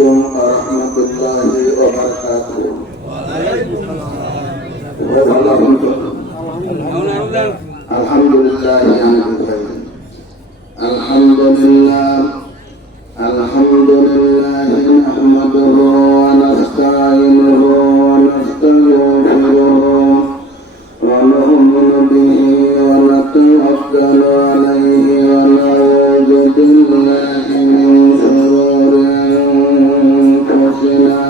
عليكم ورحمة الله وبركاته. الحمد لله الحمد لله نحمده ونستعينه ونستغفره ونؤمن به ونتوكل عليه ونعوذ بالله من شرور أنفسنا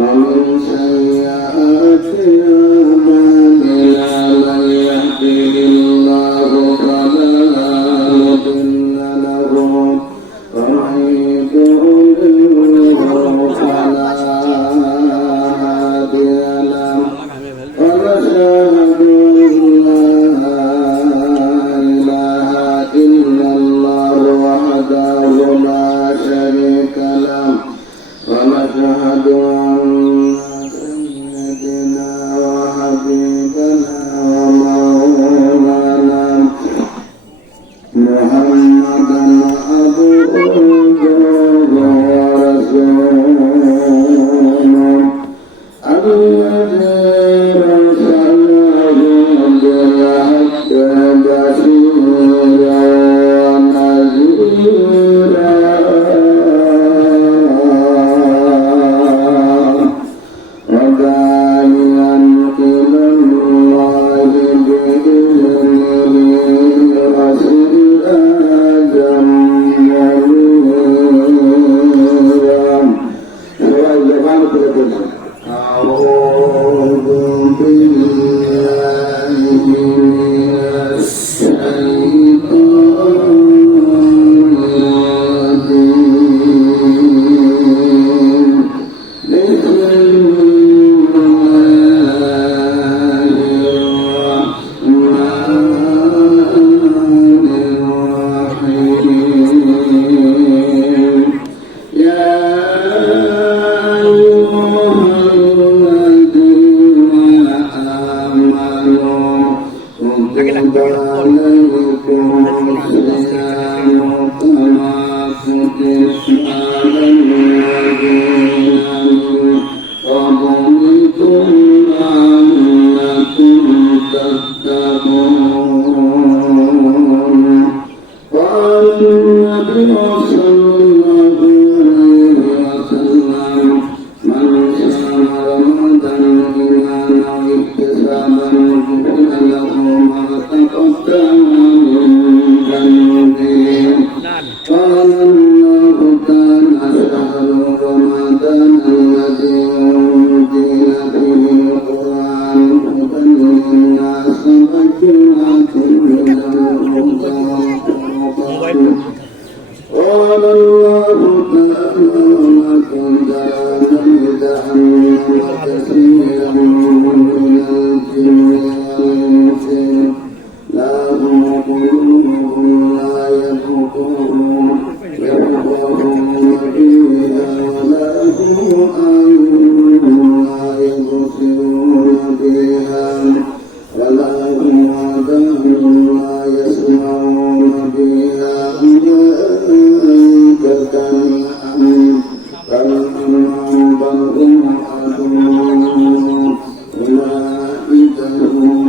ومن سيئات أعمالنا من يهده الله فلا مضل له ومن يضلل فلا هادي له ونشهد أن لا إله إلا الله وحده لا شريك له ونشهد أن سيدنا وحبيبنا ومولانا محمدا عبده ورسوله الذي رسله بالحق بشيرا ونذيرا وداعيا إلى الله بإذنه وسراجا منيرا. أعوذ بالله من الشيطان الرجيم. بسم الله الرحمن الرحيم. يا أيها الذين آمنوا كتب عليكم الصيام كما كتب على الذين من قبلكم لعلكم تتقون. قال النبي صلى الله عليه وسلم من صام رمضان إيمانا واحتسابا غفر له ما تقدم من ذنبه. قال الله تعالى شهر رمضان الذي أنزل فيه القرآن هدى للناس وبينات من الهدى والفرقان. قال الله تعالى ولكم جعل لجهنم كثيرا من الجن والإنس لهم قلوب لا يفقهون بها ولا هم أعين لا يبصرون بها ولا هم آذان لا يسمعون بها أولئك كالأنعام بل هم أضل أولئك هم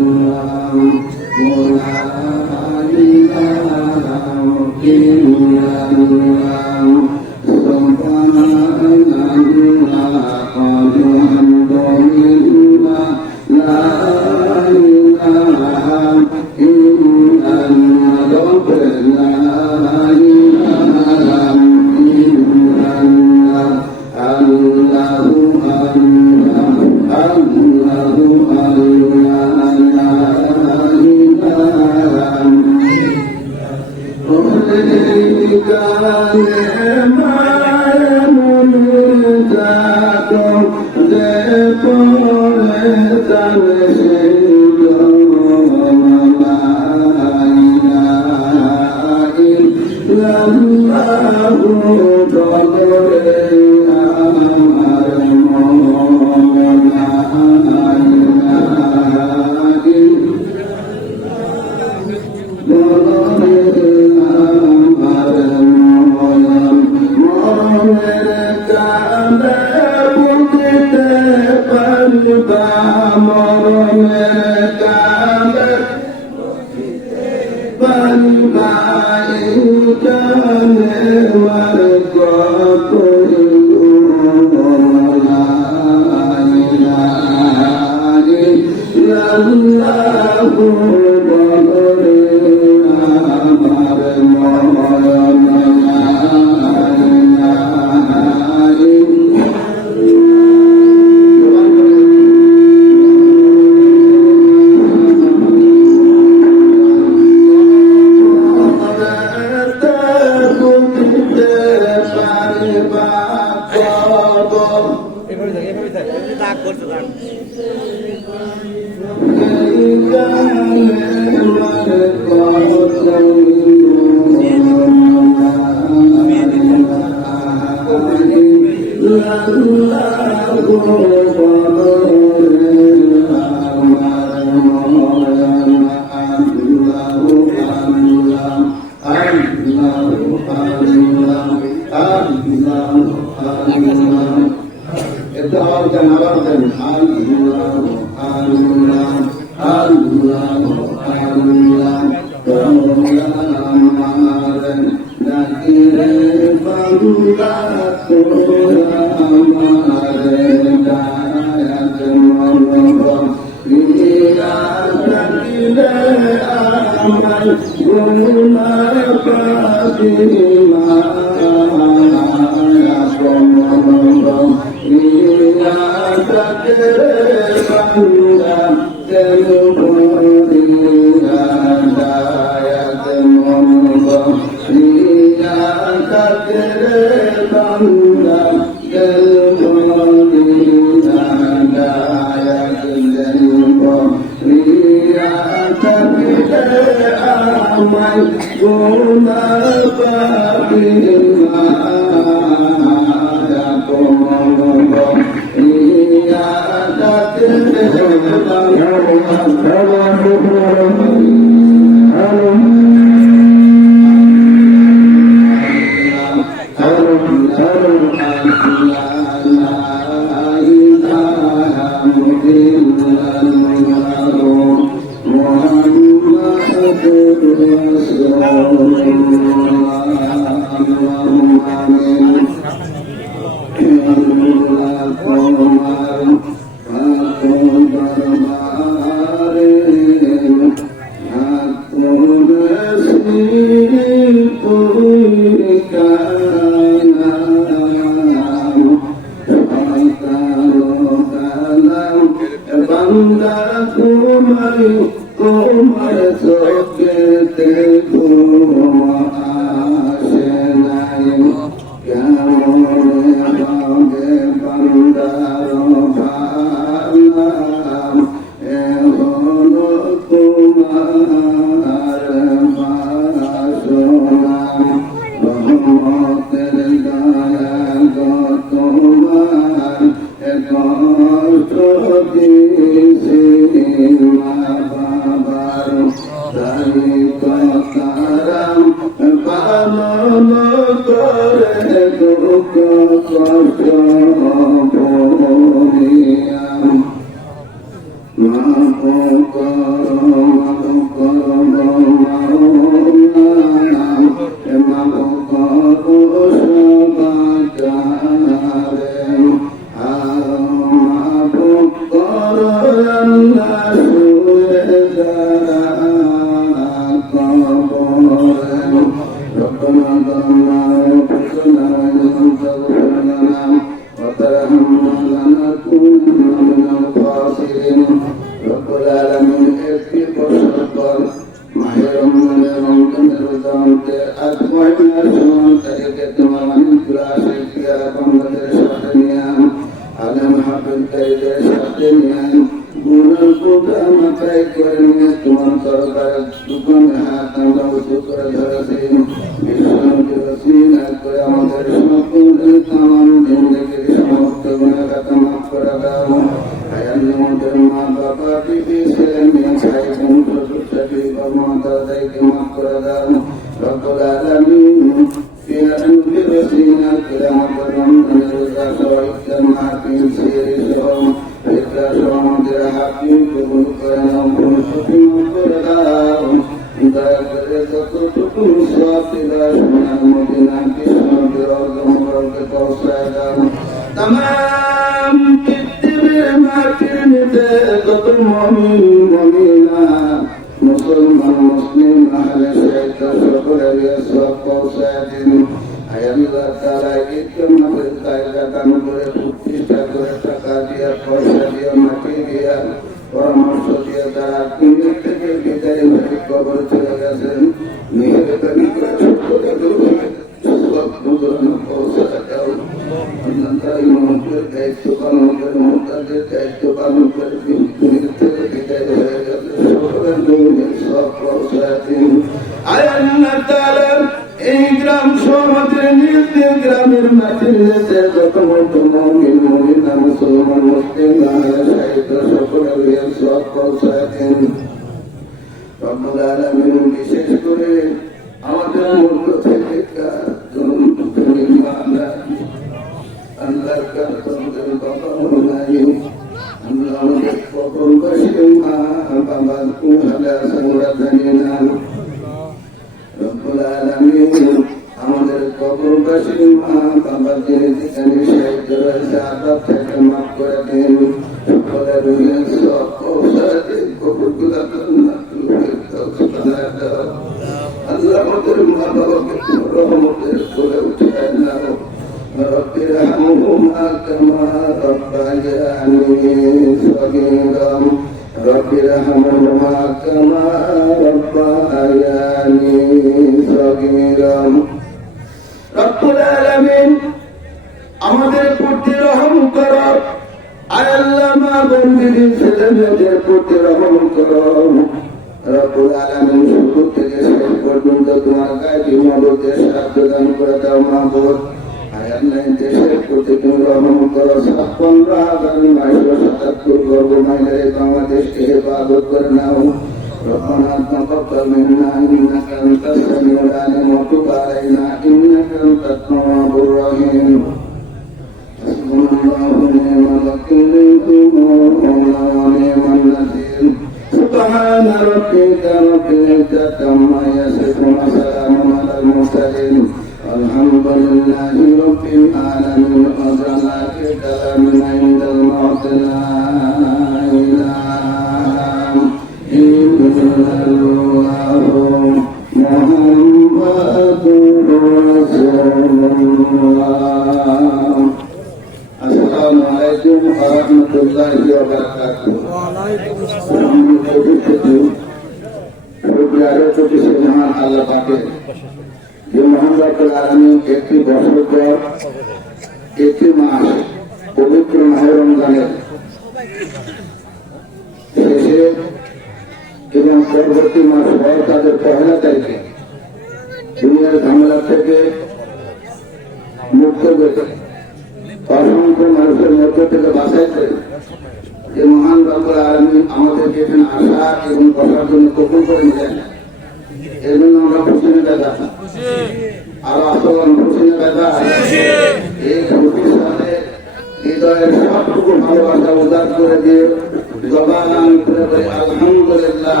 জবান খুলে বলি আলহামদুলিল্লাহ।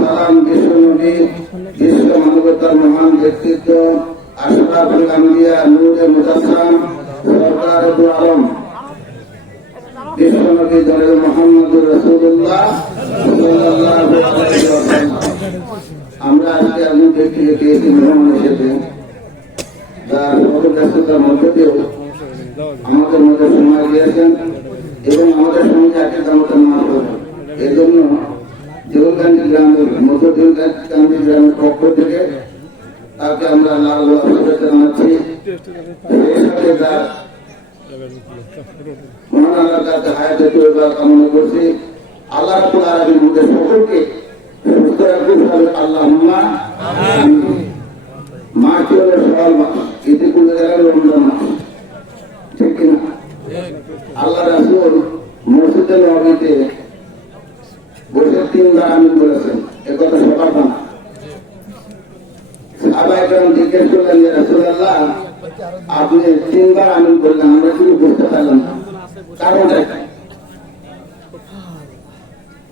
সালাম বিশ্ব নবী, বিশ্ব মানবতার মহান ব্যক্তিত্ব, আশরাফুল আম্বিয়া, নূরে মুজাসসাম, সরকার দু আলম, বিশ্ব নবী জনাব মুহাম্মদুর রাসূলুল্লাহ সাল্লাল্লাহু আলাইহি ওয়াসাল্লাম। আমরা আজকে এমন ব্যক্তিকে পেয়েছি মেহমান হিসেবে, যার সর্বব্যস্ততার মধ্যে দিয়েও আমাদের মধ্যে সময় দিয়েছেন এবং আমাদের সঙ্গে একই মতো না করবেন। এই জন্য দেউলকান্দি গ্রামের মধ্য দেউলকান্দি গ্রামের পক্ষ থেকে তাকে আমরা লাল শুভেচ্ছা জানাচ্ছি। সেই সাথে তার মহান আল্লাহর কাছে হায়াতে তৈবা কামনা করছি। আল্লাহ রাব্বুল আলামিন আমাদের সকলকে সুস্থ রাখুন, আল্লাহুম্মা আমিন। মাসটি হলো শাওয়াল মাস, এতে কোনো জায়গায় রমজান মাস, ঠিক কিনা? আল্লাহ রাসূল মসজিদে নববীতে বসে 3 বার আমিন বলেছেন, একথা সবার জানা। সাহাবায়ে কেরাম জিজ্ঞেস করলেন, ইয়া রাসূলুল্লাহ, আপনি 3 বার আমিন বললেন, আমরা কিছু বুঝতে পারলাম না, কারণটা কি?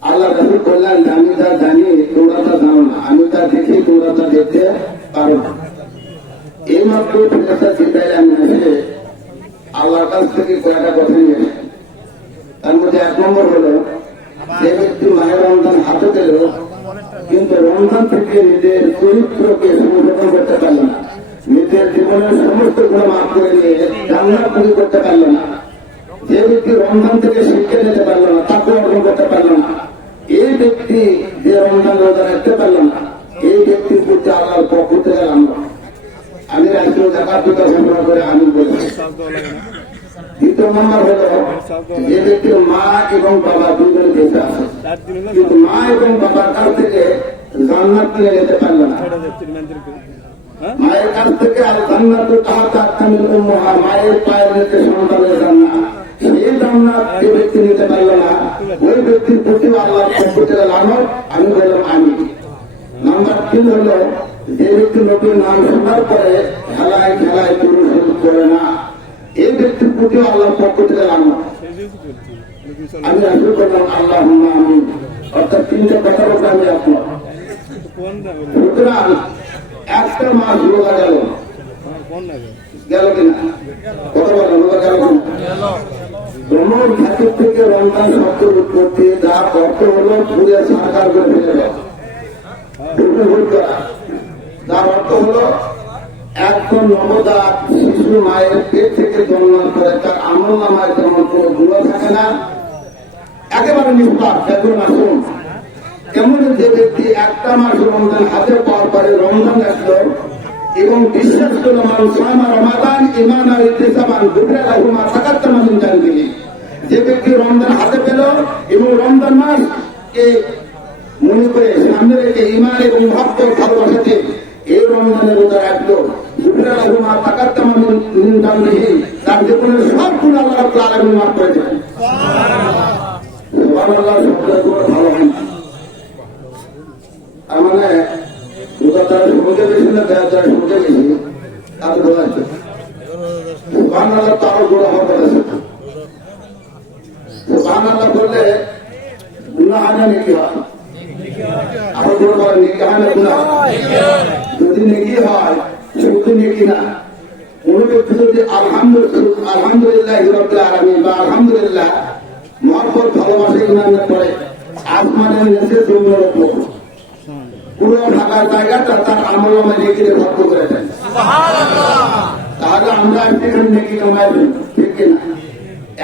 আল্লাহ রাসূল বললেন, আমি তা জানি তোমরা তা জানো না, আমি তা দেখি তোমরা তা দেখতে পারো না। এই মাত্র ফেরেশতা জিবরাইল আমিন এসে আল্লাহর কাছ থেকে কয়েকটা কথা নিয়ে এসেছেন। তার মধ্যে 1 নম্বর হলো, যে ব্যক্তি মায়ের রমজান হাতে পেল কিন্তু রমজান থেকে নিজের চরিত্রকে সংশোধন করতে পারল না, নিজের জীবনের সমস্ত গুণ মাফ করে নিয়ে জান্নাত তৈরি করতে পারল না, যে ব্যক্তি রমজান থেকে শিক্ষা নিতে পারল না, তাকে অর্জন করতে পারল না, এই ব্যক্তি যে রমজান রোজা রাখতে পারল না, এই ব্যক্তির প্রতি আল্লাহর পক্ষ থেকে আমি রাষ্ট্রীয় জাকাত ঘোষণা করে আমি বলেছি। 2 নম্বর হলো, যে ব্যক্তির মা এবং বাবা দুজনে বেঁচে আছে কিন্তু মা এবং বাবার কাছ থেকে জান্নাত কিনে নিতে পারল না, মায়ের কাছ থেকে আর জান্নাত তাহাতা কামিল উম্মুহা, মায়ের পায়ের নিচে সন্তানের জান্নাত, সেই জান্নাত যে ব্যক্তি নিতে পারল না, ওই ব্যক্তির প্রতি আল্লাহর পক্ষ থেকে লানত, আমি বললাম আমি। নাম্বার 3 হলো, যে ব্যক্তি নবীর নাম শোনার পরে খেলায় খেলায় পুরুষ করে না, এই ব্যক্তির প্রতি আল্লাহর পক্ষ থেকে লানত। আমি আসলে করলাম আল্লাহুম্মা আমিন, অর্থাৎ 3টা কথা বলতে আমি আপনার। সুতরাং একটা মাস রোজা গেল কিনা? কথা বলেন, রোজা গেল কিনা? ভ্রমণ ধাতুর থেকে রমজান শব্দের উৎপত্তি, যার অর্থ হলো পুরে সাকার করে ফেলে দেওয়া, যার অর্থ হলো একজন নবজাত শিশু মায়ের পেট থেকে জন্মার পরে তার আমল নামায় তেমন কোনো গুণ থাকে না, একেবারে নিষ্পাপ, বেগুন মাসুম। কেমন যে ব্যক্তি একটা মাস রমজান হাতে পাওয়ার পরে রমজান রাখল এবং বিশ্বাস করল সামা রমাদান ঈমানান ওয়া ইহতিসাবান গুফিরা লাহু মা তাকাদ্দামা মিন যানবিহি, যে ব্যক্তি রমজান হাতে পেল এবং রমজান মাসকে মনে করে সামনে রেখে ঈমান এবং ভক্ত ভালোবাসাতে এই রমজানের রোজা রাখলো, গুফিরা লাহু মা তাকাদ্দামা মিন যানবিহি, তার জীবনের সব গুনাহ আল্লাহ রাব্বুল আলামিন মাফ করে দেন। সুবহানাল্লাহ, শব্দগুলো ভালো হয়। তার মানে রোজা তারা শুনতে বেশি না দেওয়া তারা শুনতে বেশি, তাদের বোঝা যাচ্ছে সুবহানাল্লাহ, তারও গোড়া হওয়া কথা। সুবহানাল্লাহ বললে গুনাহ হয় না নেকি হয়? আবার বড় বড় নেকি হয় না গুনাহ? যদি নেকি হয় শুধু নেকি না, কোন ব্যক্তি যদি আলহামদুলিল্লাহ রাব্বিল আলামিন বা আলহামদুলিল্লাহ মহব্বত ভালোবাসা ঈমান করে, আসমানের নিচে জমির উপর পুরো ঢাকার জায়গাটা তার আমল নামায় নেকিতে ভর্তি করে দেন। তাহলে আমরা এখানে নেকি কামাই, ঠিক কিনা?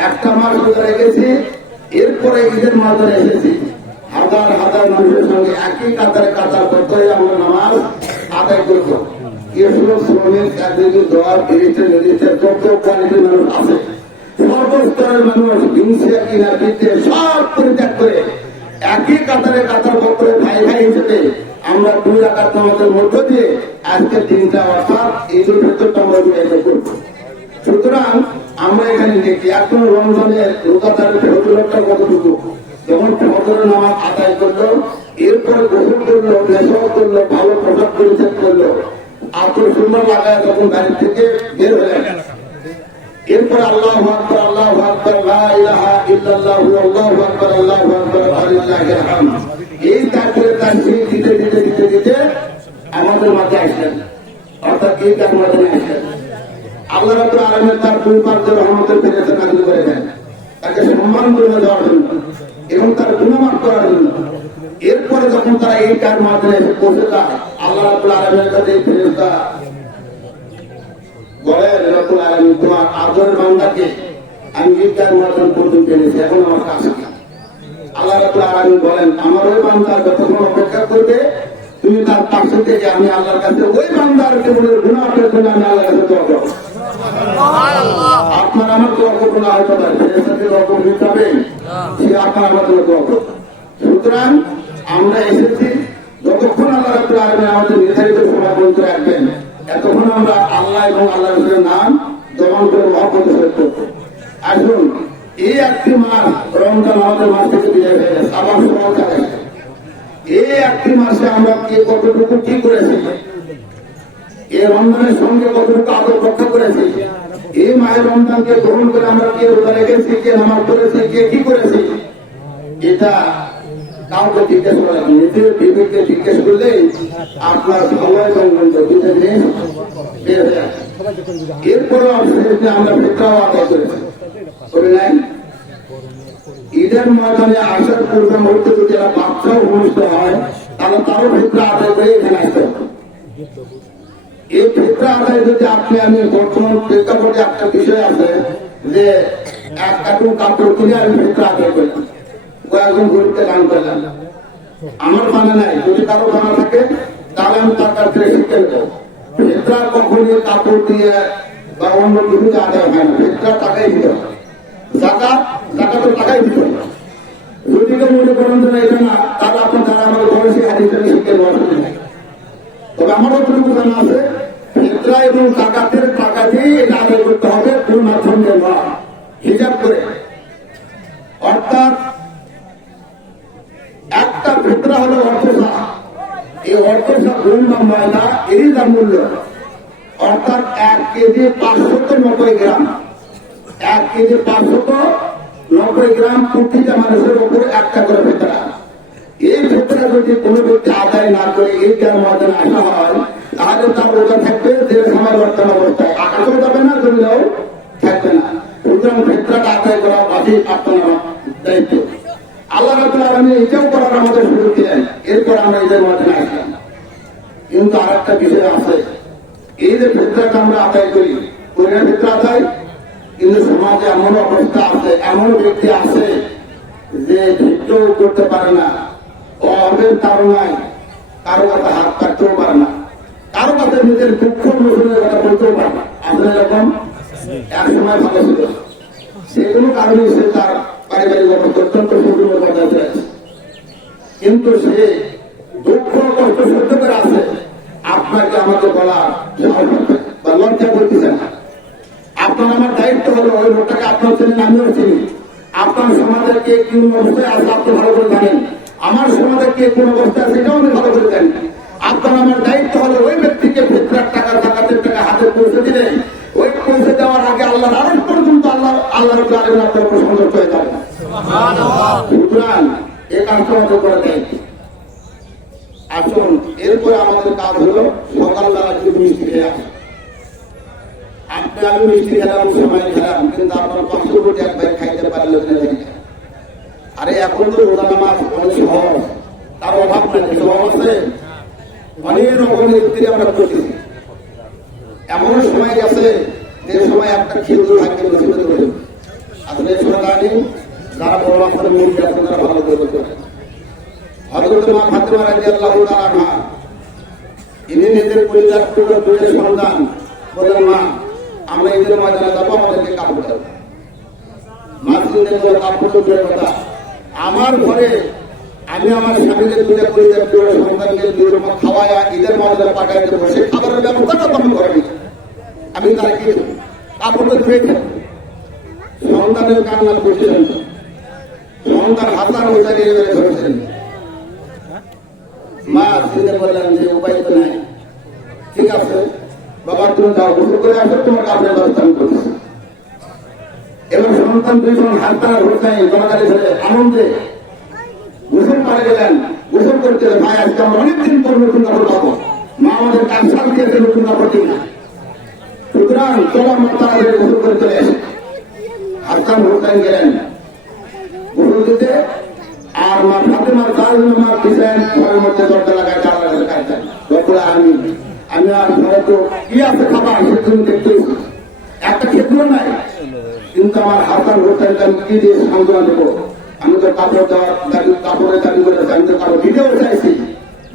একটা মাস রোজা রেখেছি, এরপরে ঈদের মাজারে এসেছি, হাজার হাজার মানুষের সঙ্গে একই কাতারে কাতার করতে হয়ে আমরা নামাজ আদায় করব। এসব শ্রমিক চাকরি দেওয়ার ফিরিস্টের নির্দিষ্টের যত কোয়ালিটির মানুষ আছে, সর্বস্তরের মানুষ হিংসা কিনা দিতে সব পরিত্যাগ করে একই কাতারে কাতার করে ভাই ভাই হিসেবে আমরা 2 রাকাত নামাজের মধ্য দিয়ে আজকে 3টা অর্থাৎ ঈদুল ফিতরটা আমরা করব। সুতরাং আমরা এখানে দেখি এখন রমজানের রোজাদারের ফজিলতটা কতটুকু, যেমন ফজরের নামাজ আদায় করলো, এরপরে গোসল করলো, নেশাও করলো, ভালো পোশাক পরিচ্ছদ করলো, আতর সুন্দর লাগায় যখন বাড়ি থেকে বের হলেন, এরপর আল্লাহু আকবার আল্লাহু আকবার লা ইলাহা ইল্লাল্লাহু আল্লাহু আকবার আল্লাহু আকবার ওয়ালিল্লাহিল হামদ। এই তাকবীরের তাকবীর দিতে দিতে দিতে দিতে আমাদের মাঝে আসলেন, অর্থাৎ এই তার মাঝে আসলেন। আল্লাহ রাব্বুল আলামিন তার দুই পাকে রহমতের ফেরেশতা নাযিল করে দেন তাকে সম্মান করে দেওয়ার জন্য এবং তার গুনাহ মাফ করার জন্য। এরপরে যখন তারা এই কার মাঝে এসে পৌঁছে যায়, আল্লাহ রাব্বুল আলামিনের কাছে এই ফেরেশতা বলেন, রব্বুল আলামিন তোমার আদরের বান্দাকে আমি ইফতার মাধ্যম পর্যন্ত এনেছি, এখন আমার কাছে না। আল্লাহ রাব্বুল আলামিন বলেন, আমার ওই বান্দা যতক্ষণ অপেক্ষা করবে তুমি তার পাশে থেকে আমি আল্লাহর কাছে ওই বান্দার জীবনের গুনাহের জন্য আমি আল্লাহর কাছে দোয়া করব। আপনার আমার দোয়া করবো না হয়তো পারে, ফেরেশতাকে দোয়া করতে হবে, সে আপনার আমার জন্য দোয়া করবে। সুতরাং আমরা এসেছি, যতক্ষণ আল্লাহ রাব্বুল আলামিন আমাদের নির্ধারিত সময় পর্যন্ত রাখবেন এতক্ষণ আমরা আল্লাহ এবং আল্লাহ রাসূলের নাম জবান করে মহব্বত করব। আসুন, এই একটি মাস রমজান আমাদের মাস থেকে বিদায় হয়ে গেছে, আবার সময় চলে গেছে। এই একটি মাসে আমরা কে কতটুকু কি করেছি, এই রমজানের সঙ্গে কতটুকু আদর রক্ষা করেছি, এই মায়ের রমজানকে গ্রহণ করে আমরা কে রোজা রেখেছি, কে নামাজ পড়েছি, কে কি করেছি, এটা কাউকে জিজ্ঞেস করা, নিজের বিবেককে জিজ্ঞেস করলে আপনার সময় বের হয়ে আসে। এরপরে আমরা ফিতরাও আদায় করেছি, করে নাই। ঈদের ময়দানে আসার পূর্বে মুহূর্তে যদি একটা বাচ্চাও অনুষ্ঠিত হয় তাহলে তারও ফিতরা আদায় করে এখানে আসতে হবে। এই ফিতরা আদায় যদি আপনি আমি বর্তমান প্রেক্ষাপটে একটা বিষয় আছে যে এক কার্টুন কাপড় কিনে আমি ফিতরা আদায় করলাম, কয়েকজন গরিবকে দান করলাম, আমার জানা নাই, যদি কারো জানা থাকে তাহলে আমি তার কাছ থেকে শিখে নেব। ফিতরা কখনই কাপড় দিয়ে বা অন্য কিছু আদায় হয় না, ফিতরা টাকাই দিতে হবে। জাকাত জাকাতের টাকাই দিতে হবে। যদি কেউ মনে করেন যে এটা না, তাহলে আপনার যারা আমাদের বয়সী হাদিসে শিখে নেওয়া শুরু হয়। তবে আমারও যতটুকু জানা আছে, ফিতরা এবং জাকাতের টাকা দিয়ে এটা আদায় করতে হবে, কোন মাধ্যমে নয়, হিসাব করে। অর্থাৎ একটা ফিতরা হলো অর্থসা, এই অর্থসা গুণ বা ময়দা এরই দাম মূল্য, অর্থাৎ 1 কেজি 590 গ্রাম, 1 কেজি 590 গ্রাম প্রতিটা মানুষের উপর একটা করে ফিতরা। এই ফিতরা যদি কোনো ব্যক্তি আদায় না করে এই গ্রাম ময়দানে আসা হয় তাহলে তার রোজা থাকবে যে সময় বর্তমান অবস্থায়, আকাশও যাবে না, জমিও থাকবে না। সুতরাং ফিতরাটা আদায় করা বাকি আপনার দায়িত্ব। আল্লাহ রাব্বুল আলামিন এটাও করার আমাদের সুযোগ দিলেন, এরপর আমরা ঈদের ময়দানে আসলাম। কিন্তু আর একটা বিষয় আছে, এই যে ফিতরাটা আমরা আদায় করি, কোরআন ফিতরা আদায়, কিন্তু সমাজে এমন অবস্থা আছে, এমন ব্যক্তি আছে যে ভিক্ষাও করতে পারে না, অভাবের তাড়নায় কারো কথা হাত কাটতেও পারে না, কারো কাছে নিজের দুঃখ মোচনের কথা বলতেও পারে না। আসলে এরকম এক সময় ভালো ছিল, সেগুলো কারণে সে তার পারিবারিক অবস্থা অত্যন্ত সুন্দর পর্যায়ে আছে, কিন্তু সে দুঃখ কষ্ট সহ্য করে আছে। আপনাকে আমাকে বলা বা লজ্জা করতেছে না। আপনার আমার দায়িত্ব হলো ওই লোকটাকে আপনার চেনেন, আমিও চিনি। আপনার সমাজে কে কোন অবস্থায় আছে আপনি ভালো করে জানেন, আমার সমাজে কে কোন অবস্থায় আছে সেটাও আমি ভালো করে জানি। আপনার আমার দায়িত্ব হলো ওই ব্যক্তিকে ফিতরার টাকা জাকাতের টাকা হাতে পৌঁছে দিলেন, ওই পৌঁছে দেওয়ার আগে আল্লাহর আরশ পর্যন্ত আল্লাহ রাব্বুল আলামিন আপনার উপর সন্তুষ্ট হয়ে যাবেন। সুতরাং এই কাজটা আমাদের করে দেয়। আসুন, এরপরে আমাদের কাজ হলো সকালবেলা একটু মিষ্টি খেয়ে আসা। আপনি আমি মিষ্টি খেলাম, সময় খেলাম, কিন্তু আপনার 500 কোটি একবার খাইতে পারলে আরে এখন তো রোজা নামাজ অনেক সহজ, তার অভাব নেই, স্বভাব আছে, অনেক রকমের ইফতারি আমরা করছি। এমন সময় গেছে যে সময় একটা খেজুর ভাগ্যে মুসিবত করে আসলে এই সময় জানি যারা বড় আপনার মিল গেছে তারা ভালো করে বলতে পারে। হযরত মা ফাতেমা রাদিয়াল্লাহু তাআলা আনহা ইনি নিজের পরিবার টুকরো দুইয়ের সন্তান, বলেন মা আমরা ঈদের ময়দানে যাবো, আমাদেরকে কাপড় দেবো। মাসজিদে কাপড় দূরের কথা, আমার ঘরে আমি আমার স্বামীকে দুইটা পরিবার টুকরো সন্তানকে দুই রকম খাওয়ায় ঈদের ময়দানে পাঠাই দেবো, সেই খাবারের ব্যবস্থাটা তো আমি ঘরে নিই। আমি তারা কি কাপড়টা ধুয়ে খাই, সন্তানের কান্না করছিলেন, সন্তান হাতার ওই জায়গায় ধরেছেন। মা চিন্তা করলেন যে উপায় তো নাই, ঠিক আছে বাবা তুমি যাও, গোসল করে আসো, তোমার কাপড়ের ব্যবস্থা আমি করতেছি। এবং সন্তান দুইজন হাসপাতাল হোসেন দরকারি ছেলে আনন্দে গোসল পারে গেলেন। গোসল করতে ভাই আজকে আমরা অনেকদিন পর নতুন কাপড় পাবো, মা আমাদের কাজ দিয়েছে নতুন কাপড় দিন, সুতরাং চলো আমরা তাড়াতাড়ি গোসল করে চলে আসি। হাসান হোসেন গেলেন গোসল দিতে, আর মা ফাতেমার কাজ মা দিলেন ঘরের মধ্যে দরজা লাগায় চালা কাটতেন। আমি আর ঘরে তো কি আছে খাবার সেজন্য দেখতেছি, একটা ক্ষেত্র নাই, কিন্তু আমার হাসান হোসেনকে আমি কি দিয়ে সান্ত্বনা দেবো? আমি তো কাপড় দেওয়ার দাবি, কাপড়ের দাবি করেছি, আমি তো কাপড় দিতেও চাইছি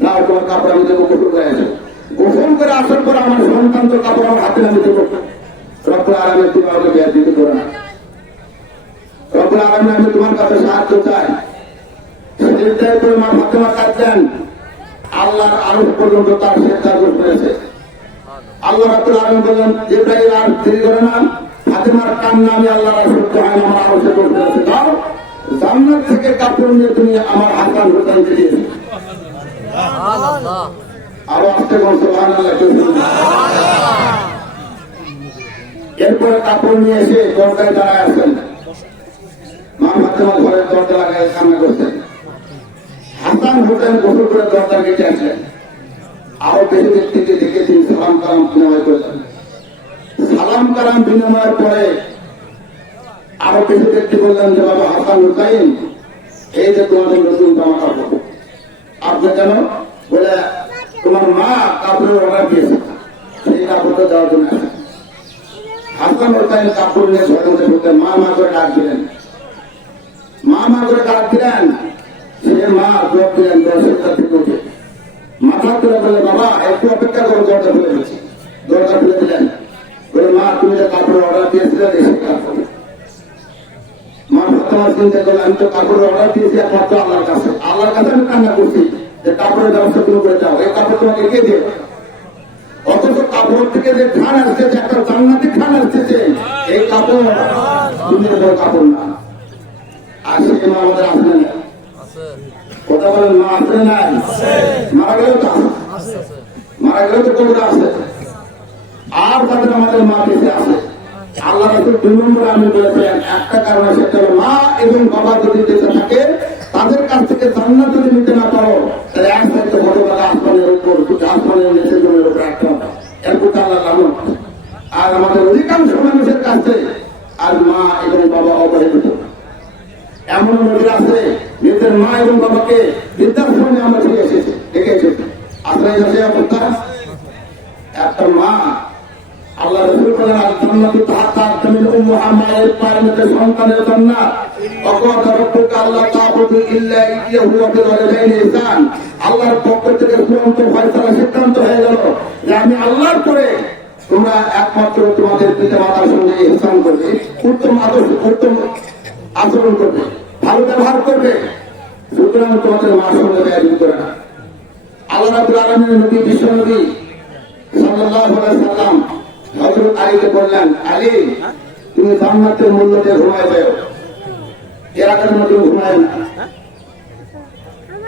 না, তোমার কাপড় আমি দেবো। গোসল করে আসি, গোসল করে আসার পর আমার সন্তান তো কাপড় আমার হাতে আমি দেবো। রব্বুল আলামিন তুমি আমাকে বিয়ে দিতে করো না, রব্বুল আলামিন আমি তোমার কাছে সাহায্য চাই। সেটাই করে মা ফাতেমা কাঁদলেন, আল্লাহর আরশ পর্যন্ত তার সেজদা করেছে। আল্লাহ রাব্বুল আলামিন বললেন জিবরাইল আর দেরি করে না, ফাতেমার কান্না আমি আল্লাহর সহ্য হয় না, আমার আরশে পৌঁছেছে, দাও জান্নাত থেকে কাপড় নিয়ে তুমি আমার হাসান হোসেনকে দিয়েছো। আরো আসতে কোন সুবহানাল্লাহ। এরপরে কাপড় নিয়ে এসে দরজায় দাঁড়ায় আছেন, মা ফাতেমা ঘরের দরজা লাগায় কান্না করছেন। হাসান হোসেন গোসল করে দরজা গেটে আসলেন, আরো বেশি ব্যক্তিকে দেখে তিনি সালাম কালাম বিনিময় করলেন। সালাম কালাম বিনিময়ের পরে আরো বেশি ব্যক্তি বললেন যে বাবা হাসান হোসেন, এই যে তোমাদের নতুন জামা কাপড়, আপনি কেন? বলে তোমার মা কাপড়ের অর্ডার দিয়েছে, সেই কাপড়টা দেওয়ার জন্য আসে। হাসান হোসেন কাপড় নিয়ে ঘরের মধ্যে ঢুকলেন, মা মা করে ডাক দিলেন, মা মা করে ডাক দিলেন। সে মা জবাব দিলেন দর্শকটা থেকে উঠে মাথা তুলে বলে বাবা একটু অপেক্ষা করে দরজা খুলে দিচ্ছি। দরজা খুলে দিলেন, বলে মা তুমি যে কাপড় অর্ডার দিয়েছিলে সেই কাপড়। মা ফাতেমা চিন্তা করলে আমি তো কাপড়ের অর্ডার দিয়েছি একমাত্র আল্লাহর কাছে, আল্লাহর কাছে আমি কান্না করছি যে কাপড়ের ব্যবস্থা তুমি করে দাও, এই কাপড় তোমাকে কে দিয়ে? অথচ কাপড় থেকে যে ঘ্রাণ আসছে, একটা জান্নাতি ঘ্রাণ আসছে, এই কাপড় দুনিয়ার বড় কাপড় না। আর সে মা আমাদের আসলে না, কথা বলেন মা আসলে নাই, মারা গেলেও তো আছে, মারা গেলেও তো কবরে আছে। আর তাদের আমাদের মা বেঁচে আছে। আল্লাহ রাসূল 2 নম্বরে আমি বলেছেন একটা কারণ, সেটা হলো মা এবং বাবা যদি বেঁচে থাকে তাদের কাছ থেকে জান্নাত যদি নিতে না পারো, তাহলে এক সাইডে ছোটবেলা আসমানের উপর, আসমানের নিচে জমির উপর একটা এরপর আল্লাহ লালন। আর আমাদের অধিকাংশ মানুষের কাছে আর মা এবং বাবা অবহেলিত। এমন নদীর আছে নিজের মা এবং বাবাকে বৃদ্ধাশ্রমে আমরা ফিরে এসেছি, দেখে এসেছি। আসলে অবস্থা একটা মা, আল্লাহ রাসূল বলেন জান্নাতু তাহতা আরকামিল উম্মাহা, মায়ের পায়ের নিচে সন্তানের জান্নাত। ওয়াকাদা রাব্বুকা আল্লা তা'বুদু ইল্লা ইয়্যাহু ওয়া বিল ওয়ালিদাইনি ইহসান। আল্লাহর পক্ষ থেকে চূড়ান্ত ফয়সালা সিদ্ধান্ত হয়ে গেল যে আমি আল্লাহর পরে তোমরা একমাত্র তোমাদের পিতামাতার সঙ্গে ইহসান করবে, উত্তম আদর্শ, উত্তম আচরণ করবে, ভালো ব্যবহার করবে। সুতরাং তোমাদের মার সঙ্গে ব্যয় করে না। আল্লাহ রাব্বুল আলামিনের নবী, বিশ্ব নবী সাল্লাল্লাহু আলাইহি সাল্লাম হযরত আলীকে বললেন, আলী তুমি জান্নাতের মূল্য দিয়ে ঘুমায় যাও, এর আগের মতো ঘুমায় না।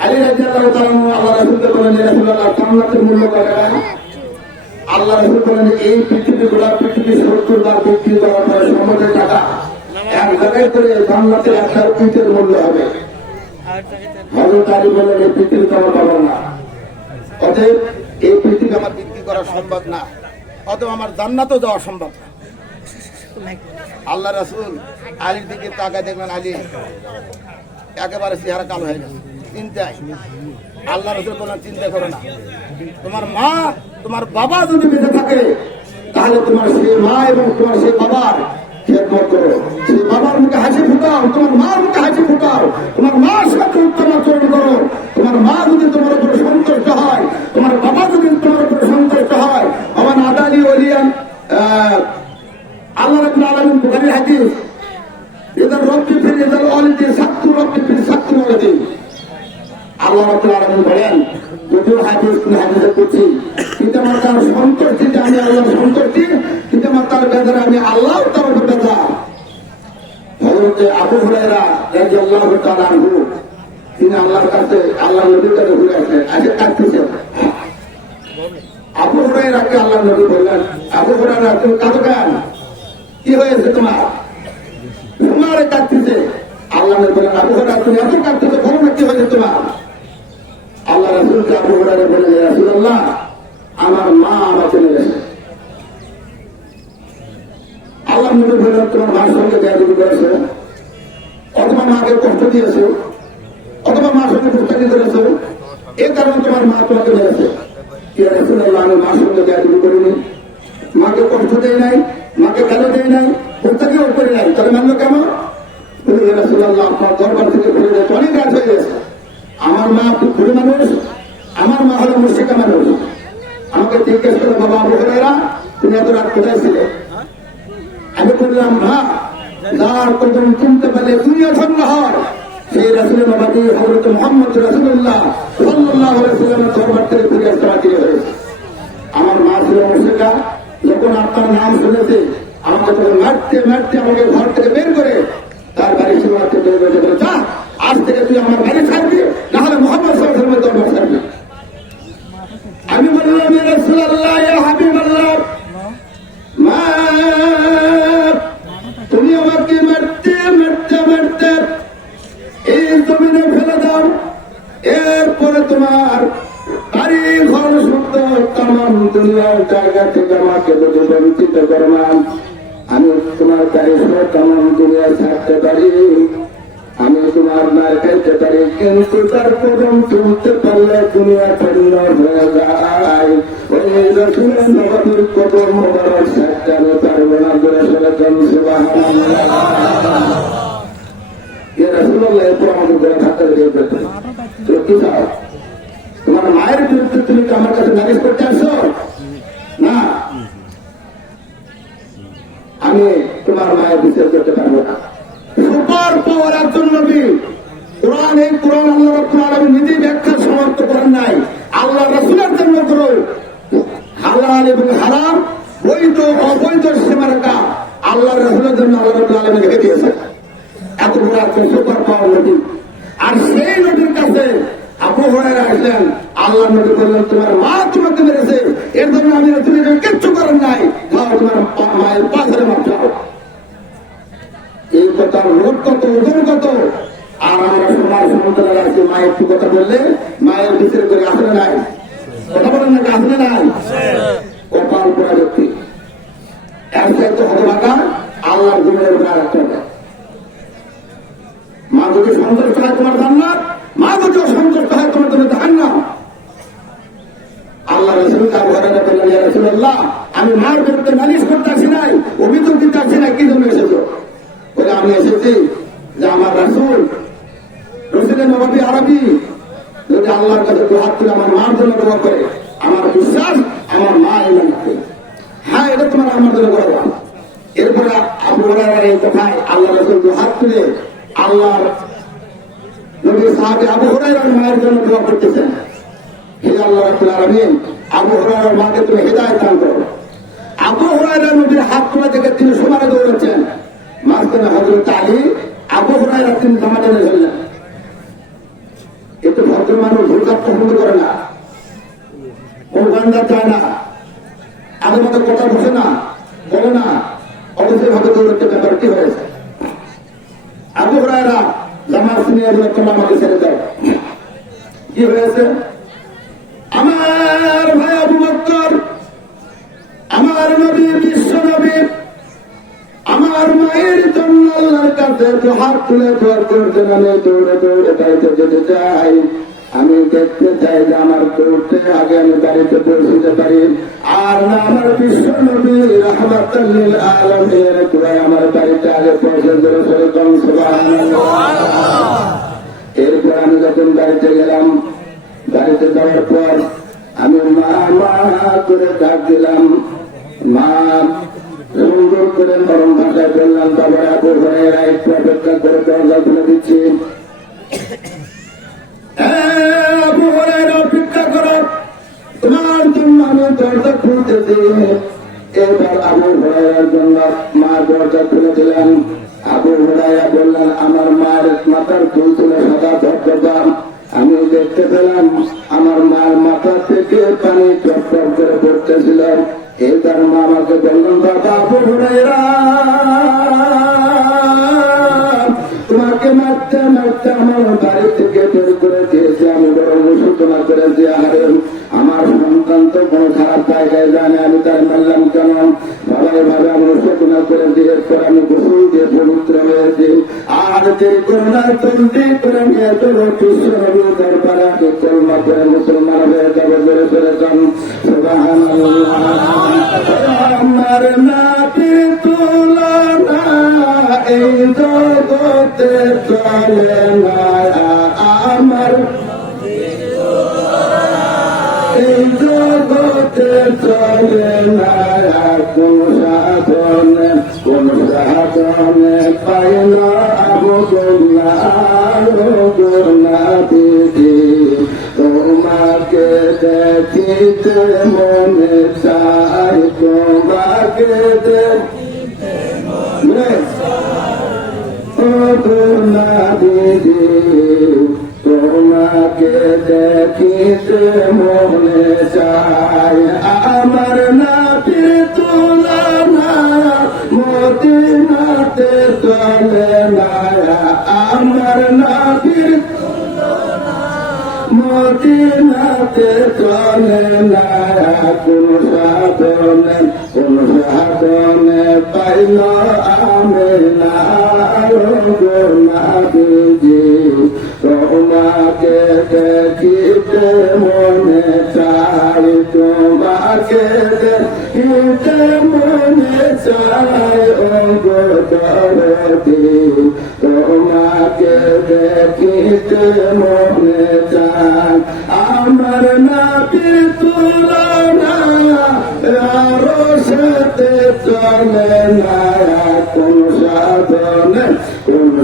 আলী রাদিয়াল্লাহু তাআলা আল্লাহ রাসূলকে বললেন, ইয়া রাসূলুল্লাহ জান্নাতের মূল্য কত টাকা? আল্লাহ রাসূল বলেন, এই পৃথিবী গোটা পৃথিবী 70 বার বিক্রি করার পরে সমস্ত টাকা এক জায়গায় করে জান্নাতের একটা ইটের মূল্য হবে। হযরত আলী বললেন, এই পৃথিবী তো আমার পাবো না, অতএব এই পৃথিবী আমার বিক্রি করা সম্ভব না, অতএব আমার জান্নাতও যাওয়া সম্ভব না। আল্লাহ রাসূল আলীর দিকে তাকায় দেখলেন, আলী একেবারে চেহারা কালো হয়ে গেছে, চিন্তায়। আল্লাহ রাসূল বললেন, চিন্তা করো না, তোমার মা তোমার বাবা যদি বেঁচে থাকে তাহলে তোমার সেই মা এবং তোমার সেই বাবার খেদমত করো, সেই বাবার মুখে হাসি ফুটাও, তোমার মার মুখে হাসি ফুটাও, তোমার মার সাথে উত্তম আচরণ করো। তোমার মা যদি তোমার উপরে সন্তুষ্ট হয়, তোমার বাবা যদি তোমার উপরে সন্তুষ্ট হয়, আমার আদালি ওলিয়ান আল্লাহ রাব্বুল আলামিন বুখারী হাদিস, এদের রব্বি ফির এদের ওয়ালিদি সাত্তু রব্বি ফির সাত্তু ওয়ালিদি। আল্লাহ রাব্বুল আলামিন বলেন, যদিও হাদিস কোন হাদিসে করছি, পিতামাতার সন্তুষ্টি যে আমি আল্লাহ সন্তুষ্টি, পিতামাতার বেদনা আমি আল্লাহ তরফ বেদনা। হযরত আবু হুরায়রা রাদিয়াল্লাহু তাআলা আনহু তিনি আল্লাহর কাছে, আল্লাহ নবীর কাছে ঘুরে আসলেন, আজকে কাঁদতেছেন। আবু হুরায়রাকে আল্লাহ নবী বললেন, আবু হুরায়রা তুমি কাঁদো কেন, কি হয়েছে তোমার? জোরে কাঁদতেছে। আল্লাহ বলেন, আবু হুরায়রা তুমি এত কাঁদতেছো, ঘটনা কি হয়েছে তোমার? আল্লাহ রাসূলকে আবু হুরায়রা বলেন, ইয়া রাসূলুল্লাহ, আমার মা আমাকে মেরেছে। আল্লাহ নবী বললেন, তোমার মার সঙ্গে বেয়াদবি করেছে, অথবা মাকে কষ্ট দিয়েছে, অথবা মার সঙ্গে দুষ্টামি করেছে, এই কারণে তোমার মা তোমাকে মেরেছে। ইয়া রাসূলুল্লাহ, আমি মার সঙ্গে বেয়াদবি করিনি, মাকে কষ্ট দেয় নাই, মাকে গালি দেয় নাই, হত্যাকেও করি নাই, তাহলে মানলো কেমন? ইয়া রাসূলুল্লাহ, আপনার দরবার থেকে ঘুরে যেতে অনেক কাজ হয়ে গেছে। আমার মা খুবই মানুষ, আমার মা হলো মুশরিকা মানুষ। আমাকে জিজ্ঞেস করে, বাবা আবু হুরায়রা, তুমি এত রাত কোথায় ছিলে? আমি বললাম, মা যার কদম চিনতে পারলে দুনিয়া ধন্য হয়, সেই রাসূলের নবী হযরত মুহাম্মদ রাসূলুল্লাহ সাল্লাল্লাহু আলাইহি ওয়াসাল্লামের দরবার থেকে ফিরে আসতে বাকি হয়েছে। আমার মা ছিল মুশরিকা, যখন আপনার নাম শুনেছে আমাকে তখন মারতে মারতে আমাকে ঘর থেকে বের করে তার বাড়ি সীমাতে বের করে বলে, যা আজ থেকে তুই আমার বাড়ি ছাড়বি, না হলে মুহাম্মদ সাল্লাল্লাহু আলাইহি ওয়াসাল্লামের দরবার ছাড়বি। আমি বললাম, ইয়া রাসূলুল্লাহ, ইয়া হাবিবাল্লাহ, মা তুমি আমাকে মারতে মারতে মারতে এই জমিনে ফেলে দাও, এরপরে তোমার বাড়ি ঘর শুদ্ধ তামাম দুনিয়ার জায়গা থেকে আমাকে যদি বঞ্চিত করলাম, আমি তোমার বাড়ি সহ তামাম দুনিয়া ছাড়তে পারি, আমি তোমার মার খাইতে পারি, কিন্তু তার কদম চলতে পারলে দুনিয়া পূর্ণ হয়ে যায়। ওই রাসূলের নবীর কদম মোবারক ছাড়তে আমি পারবো না। বলে ফেলেছেন সুবহানাল্লাহ। ইয়া রাসূলুল্লাহ, এরপর আমাদের ঘরে থাকতে দিয়ে বলতেন, তো কি চাও? তোমার মায়ের বিরুদ্ধে তুমি কি আমার কাছে নালিশ করতে আসছো? না, আমি তোমার মায়ের বিচার করতে পারবো না। সুপার পাওয়ার একজন নবী, কোরআন, এই কোরআন আল্লাহ রাব্বুল আলামিন নিজেই ব্যাখ্যা সমাপ্ত করেন নাই। আল্লাহ রাসূলের জন্য করো হালাল এবং হারাম, বৈধ অবৈধ সীমারেখা আল্লাহ রাসূলের জন্য আল্লাহ রাব্বুল আলামিন রেখে দিয়েছে। এত বড় একজন সুপার পাওয়ার নবী, আর সেই নবীর কাছে আবু হুরায়রা আসলেন। আল্লাহ নবী বললেন, তোমার মা তোমাকে মেরেছে, এর জন্য আমি তুমি কিচ্ছু করেন নাই, যাও তোমার মায়ের পা ধরে মাপ যাও। এই কথার লোক কত, ওজন কত। আর আমরা সমাজ সমতলে আছি, মায়ের একটু কথা বললে মায়ের বিচার করে আসলে নাই, কথা বলেন নাকি আসলে নাই? কপাল পোড়া ব্যক্তি, এর চাইতে হতভাগা আল্লাহর জমিনের উপরে রাখতে হবে। মা যদি সন্তুষ্ট হয় তোমার জান্নাত, মা যদি অসন্তুষ্ট হয় তোমার জন্য জাহান্নাম। আল্লাহ রাসূল আবু হুরায়রা বললেন, ইয়া রাসূলুল্লাহ, আমি মার বিরুদ্ধে নালিশ করতে আসি নাই, অভিযোগ দিতে আসি নাই। কি জন্য এসেছো? বলে, আমি এসেছি যে আমার রাসূল, রাসূলের নবী আরবি, যদি আল্লাহর কাছে দুহাত তুলে আমার মার জন্য দোয়া করে, আমার বিশ্বাস আমার মা ইমান রাখে। হ্যাঁ, এটা তোমার আমার জন্য করো। এরপরে আবু হুরায়রার এই কথায় আল্লাহ রাসূল দুহাত তুলে আল্লাহর নবী সাহাবী আবু হুরায়রার মায়ের জন্য দোয়া করতেছেন, হে আল্লাহ রাব্বুল আলামিন, আবু হুরায়রার মাকে তুমি হিদায়াত দান করো। আবু হুরায়রা নবীর হাত তোলা থেকে তিনি সমানে দৌড়াচ্ছেন, মাঝখানে হযরত আলী, আবু হুরায়রা তিনি জামা টেনে ধরলেন। কিন্তু ভদ্র মানুষ ভুলকাপ পছন্দ করে না, অনুগান্ডার চায় না, আগের মতো কথা বসে না, বলে না, অবশ্যই ভাবে দৌড়াতে ব্যাপার কি হয়েছে? আবু হুরায়রা জামা ছিনিয়ে দিল, তোমরা আমাকে ছেড়ে দাও। কি হয়েছে? আমার ভাই আবু বকর, আমার নবী, বিশ্ব নবী, আমার মায়ের জন্য আল্লাহর কাছে হাত তুলে দোয়া করতেন। আমি দৌড়ে দৌড়ে বাড়িতে যেতে চাই, আমি দেখতে চাই যে আমার দৌড়তে আগে আমি বাড়িতে পৌঁছতে পারি, আর না আমার বিশ্ব নবী রাহমাতাল লিল আলামিন আমার বাড়িতে আগে পৌঁছে ধরে সুবহানাল্লাহ। এরপর আমি যখন বাড়িতে গেলাম, বাড়িতে যাওয়ার পর আমি মা মা করে ডাক দিলাম, মা সুন্দর করে নরম ভাষায় বললাম, তারপরে আবু হুরায়রা একটু অপেক্ষা করে দরজা খুলে দিচ্ছি। আবু হুরায়রা অপেক্ষা করো, তোমার জন্য আমি দরজা খুলতেছি। এবার আবু হুরায়রার জন্য মা দরজা খুলে দিলেন। আবু হুরায়রা বললেন, আমার মার মাথার চুল ছিল সাদা ধবধবা, আমি দেখতে পেলাম আমার মার মাথা থেকে পানি টপটপ করে পড়তেছিল। এবার মা আমাকে বললেন, বাবা আবু হুরায়রা, মারতে মারতে আমার বাড়ি থেকে বের করে দিয়েছে। আমি বড় অনুশোচনা করেছি, আরে আমার সন্তান তো কোনো খারাপ জায়গায় জানে, আমি তার মারলাম কেন? বাবা এভাবে আমি অনুশোচনা করে দিয়ে এরপর আমি গোসল দিয়ে পবিত্র হয়েছি। আর দেরি করে না, জলদি করে নিয়ে চলো বিশ্বনবী দরবারে আমি কলমা করে মুসলমান হয়ে যাবো। জোরে জোরে যান সুবহানাল্লাহ। আমার নাবির তুলনা এই জগতে চলে না, আমার এই জগতে চলে না, কোন সাধনে পাই না গুনা দিদি। তোমাকে দেখিতে মনে চাই, তোমাকে দেখিতে গুনা দিদি। তোমাকে দেখিতে মনে চাই, আমার নাবি তুলনা মদিনাতে চলে না, আমার নাবির মদিনাতে চলে না, কোন সাধনে পাইল আমি না নাবিজি। তোমাকে দেখিতে মনে চাই, তোমাকে দেখিতে মনে চাই ও গো দরদি। তোমাকে দেখিতে মনে চাই, আমার নাবির তুলনা আরো সাথে চলে না, কোন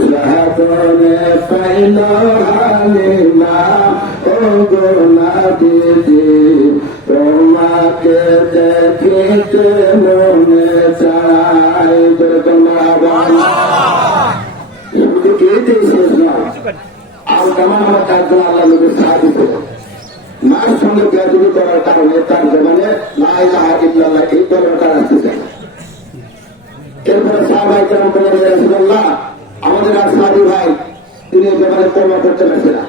সাধনে পাইল আমি না ও গো নাবিজি। তোমাকে দেখিতে মনে চাই। আর কেমন আমার কাজগুলো আল্লাহ নবীর সাহায্য মার সঙ্গে বেয়াদবি করার কারণে তার জীবনে লা ইলাহা ইল্লাল্লাহ এই দরকার আসতেছে। এরপরে সাহাবায়ে কেরাম বললেন, ইয়া রাসূলুল্লাহ, আমাদের আর সাহাবী ভাই তিনি জীবনে কলমা করতে পারছে না।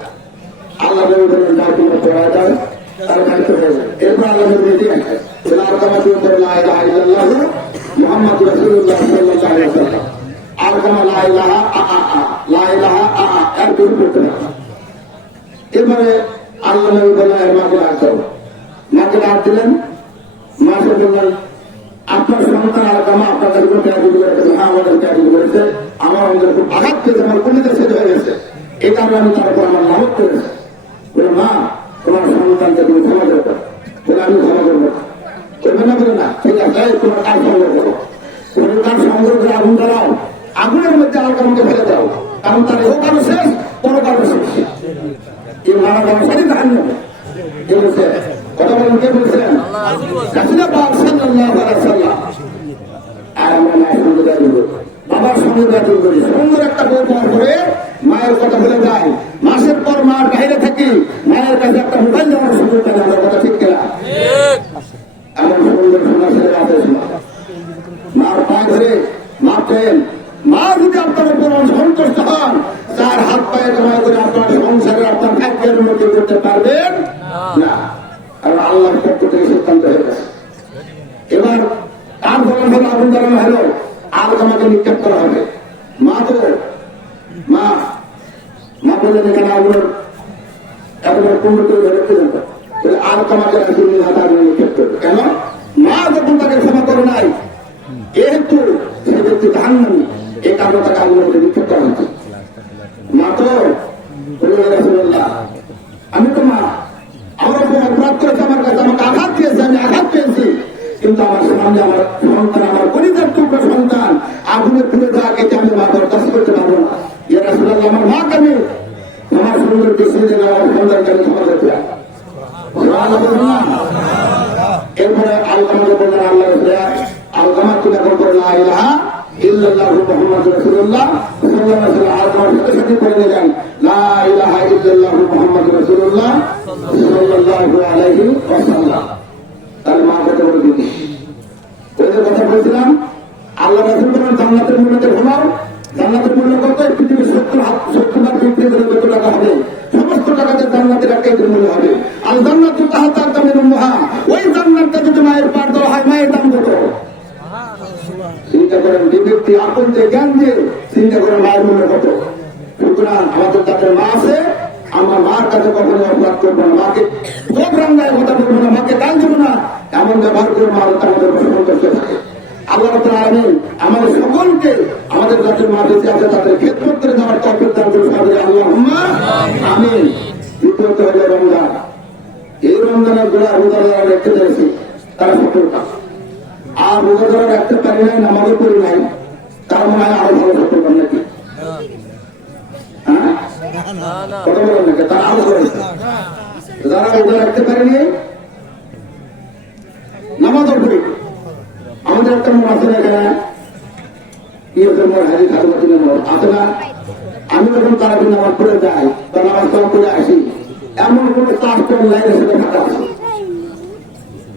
আল্লাহ নবী বললেন, যাও তোমরা পড়া দাও, তার দায়িত্ব হয়ে যায়। এরপর আল্লাহ নবী দিয়ে আর কামা তুমি লা ইলাহা ইল্লাল্লাহ মুহাম্মাদুর রাসূলুল্লাহ সাল্লাল্লাহু আলাইহি ওয়াসাল্লাম। আর কামা লা ইলাহা লা ইলাহা এর দূর করতে না। এরপরে আল্লাহ নবী বললেন, মাকে ডাক দাও। মাকে ডাক দিলেন। মাকে বললেন, আপনার সন্তান আলকামা আপনাদের উপর ত্যাগী করেছে, হ্যাঁ আমাদের ত্যাগী করেছে, আমার আমাদের খুব আঘাত পেয়েছে, আমার কলিতে শেষ হয়ে গেছে, এই কারণে আমি তার উপর আমার লাভ করেছি। বলে, মা তোমার সন্তানকে তুমি ক্ষমা করবে? বলে, আমি ক্ষমা করবো। করবে না? বলে, না, ঠিক আছে, তোমার কাজ সংগ্রহ করো। তুমি কাজ সংগ্রহ করে আগুন জ্বালাও, আগুনের মধ্যে আলকামাকে ফেলে দাও, কারণ তার এও কারো শেষ, কোনো কারো শেষ। এই মারা কারো সারি ধান নেবে। কে বলছে? কথা বলেন, কে বলছেন? বাবার সঙ্গে ব্যাটিং করি, সুন্দর একটা বই পাওয়ার পরে মায়ের কথা বলে যায়। মাসের পর মার বাইরে থাকি, মায়ের কাছে একটা মোবাইল দেওয়ার সুযোগ পেলে আমার কথা ঠিক কিনা? এমন সুন্দর শোনা ছেলে আছে, শোনা মার পা ধরে মাপেন। মা যদি আপনার উপর সন্তুষ্ট হন, তার হাত পায়ে জমা করে আপনার সংসারে আপনার ভাগ্যের উন্নতি করতে পারবেন না। আর আল্লাহর পক্ষ থেকে সিদ্ধান্ত হয়ে গেছে। এবার তার ফলন হলো আগুন জ্বালানো হলো, আর আমাকে নিক্ষেপ করা হবে। মা তো মা বললেন, এখানে আগুনের একেবারে কুণ্ড করে ধরেছিলেন, আর তোমাকে হাতে আগুনে নিক্ষেপ করবে কেন? মা যখন তাকে ক্ষমা করে নাই, যেহেতু সে ব্যক্তি জাহান্নামী, এই কারণে তাকে আগুনের মধ্যে নিক্ষেপ করা হচ্ছে। মা তো রাসূলুল্লাহ, আমি তো মা, আমার উপর অপরাধ করেছে, আমার কাছে আমাকে আঘাত দিয়েছে, আমি আঘাত পেয়েছি, কিন্তু আমার সামনে আমার সন্তান, আমার পরিবার টুকরো সন্তান আগুনে পুড়ে যাক, এটা আমি মা বরদাস্ত করতে পারবো না। ইয়া রাসূলুল্লাহ, আমার মাকে আমি আমার সুন্দর দেশে দেন, আমার সন্তানকে আমি ক্ষমা করতে পারি। এরপরে আলকামাকে বললেন, আল্লাহ আলকামা তুমি এখন করে লা ইলাহা ইল্লাল্লাহু মুহাম্মাদুর রাসূলুল্লাহ সাল্লাল্লাহু আলাইহি ওয়াসাল্লাম। আলকামার সাথে সাথে করে নিলেন, লা ইলাহা ইল্লাল্লাহু মুহাম্মাদুর রাসূলুল্লাহ সাল্লাল্লাহু আলাইহি ওয়াসাল্লাম। তার মা কত বড় দিদি, ওই যে কথা বলছিলাম, আল্লাহ রাসূল বলেন জান্নাতের মূল্যতে ঘুমাও। জান্নাতের মূল্য কত? পৃথিবীর 70 কেজির মূল্য হবে। আর জান্নাতুল তাহতা তামিনুল মুহা, ওই জান্নাতটা যদি মায়ের পার দেওয়া হয়, মায়ের দাম কত? চিন্তা করেন, যে ব্যক্তি আপন যে জ্ঞান দিয়ে চিন্তা করেন মায়ের মূল্য কত। সুতরাং আমাদের যাদের মা আছে, আমরা মার কাছে কখনো অপরাধ করবো না, মাকে প্রোগ্রাম গায়ে কথা বলবো না, মাকে গাল দেবো না, এমন ব্যবহার করে মা আমাদের প্রশ্ন করতে থাকে। আল্লাহ রাব্বুল আলামিন আমাদের সকলকে আমাদের যাদের মা বেঁচে আছে তাদের খেদমত করে যাওয়ার তৌফিক দান করুন, আল্লাহুম্মা আমিন। দ্বিতীয়ত হলো রমজান। এই রমজানের গোড়া রোজা যারা রাখতে পেরেছে তারা সফলতা, আর রোজা যারা রাখতে পারি নাই, নামাজও করি নাই, তার মনে হয় আরো ভালো সফলতা নাকি? হ্যাঁ, কথা বলেন নাকি? তারা আরো করেছে। যারা রোজা রাখতে পারেনি, নামাজও করি। আমাদের একটা মন আছে না, এখানে হাজি খাজুদ্দিনের মন আছে না? আমি যখন তারা নামাজ পড়ে যাই বা নামাজ পড়া করে আসি, এমন কোন চাষ কোন লাইনে সেটা ফাঁকা আছে।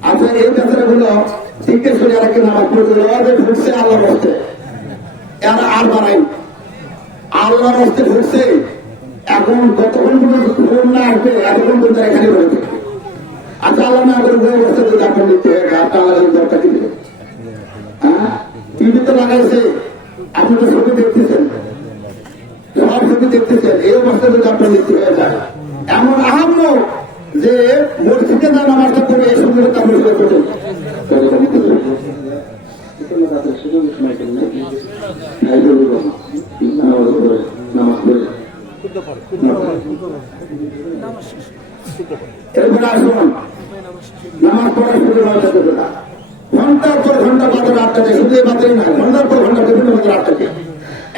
আচ্ছা, এই ব্যাপারে গুলো জিজ্ঞেস করে এরা কি নামাজ পড়তে ঢুকছে আল্লাহর হস্তে, এরা আর বাড়াই আল্লাহর হস্তে ঢুকছে। এখন যতক্ষণ ফোন না আসবে এতক্ষণ পর্যন্ত এখানে রয়েছে। আচ্ছা, আল্লাহ না করে বই বসতে যদি আপনার নিতে ঘাটটা আলাদা দরকার কি দিবে? হ্যাঁ, টিভিতে লাগাইছে, আপনি তো ছবি দেখতেছেন, সব ছবি দেখতেছেন। এই অবস্থায় যদি আপনার মৃত্যু হয়ে যায়, এমন আহাম্য যে মসজিদে না নামাজটা করে এই সঙ্গে তার মৃত্যু করতেন। এরপরে আসুন, নামাজ পড়া শুরু হয়ে যাবে না, ঘন্টার পর ঘন্টা বাজার আটটাকে, শুধু এই বাজারই না, ঘন্টার পর ঘন্টা বিভিন্ন বাজার আটটাকে।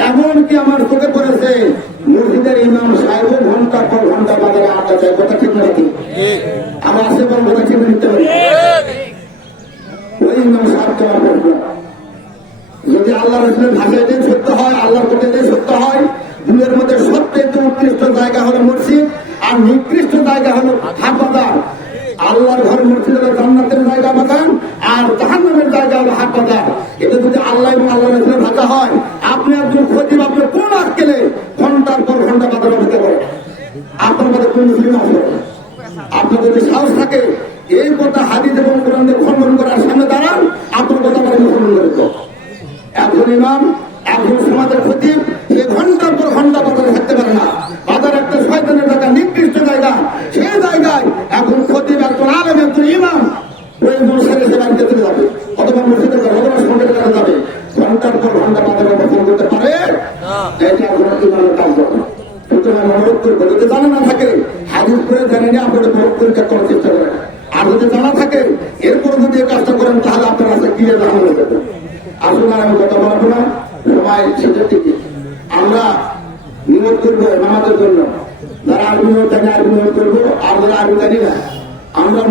এমনকি আমার চোখে পড়েছে মসজিদের ইমাম সাহেব ঘন্টার পর ঘন্টা বাজারে আটটা চাই। কথা ঠিক না ঠিক? আমার আসে বল কথা ঠিক নিতে পারি। ওই ইমাম সাহেবকে আমার প্রশ্ন, যদি আল্লাহ রসুলের ভাষায় যে সত্য হয়, আল্লাহর কোটে যে সত্য হয়, দুনিয়ার মধ্যে সবচেয়ে উৎকৃষ্ট জায়গা হলো মসজিদ, আর নিকৃষ্ট জায়গা হলো হাট বাজার। আল্লাহর ঘর মসজিদ হলো জান্নাতের জায়গা বাগান, আর জাহান্নামের জায়গা হলো হাট বাজার। এটা যদি আল্লাহ এবং আল্লাহ রসুলের ভাষা হয়, আপনি একজন খতিব, আপনি কোন আটকেলে ঘন্টার পর ঘন্টা বাজারে হতে পারে? আপনার মধ্যে কোন মুসলিম আছে? আপনার যদি সাহস থাকে এই কথা হাদিস এবং কোরআনের খণ্ডন করার সামনে দাঁড়ান, আপনার কথা বলে খণ্ডন করে তো। একজন ইমাম, একজন সমাজের খতিব, সে ঘন্টার পর ঘন্টা বাজারে থাকতে পারে না। বাজার একটা শয়তানের জায়গা, নিকৃষ্ট জায়গা। সেই জায়গায় এখন খতিব, একজন আলেম, একজন ইমাম ওই মসজিদে সে বাড়িতে চলে যাবে, অথবা মসজিদের অথবা সঙ্গের কাছে যাবে, ঘন্টার পর ঘন্টা বাজারে দখল করতে পারে? এটা কোনো ইমামের কাজ করে। সুতরাং অনুরোধ করবো, যদি জানা না থাকে হাদিস করে জানেনি, আপনাদের পরীক্ষা করার চেষ্টা করেন। আর যদি জানা থাকে এরপর যদি এই কাজটা করেন, তাহলে আপনার কাছে কি জানা হয়ে যাবে। আসুন, আমি কথা বলবো না, সময় শেষের দিকে আমরা নিয়োগ করবো নামাজের জন্য। যারা আরবি নিয়োগ জানি আরবি নিয়োগ করবো, আর যারা আরবি জানি না আমরা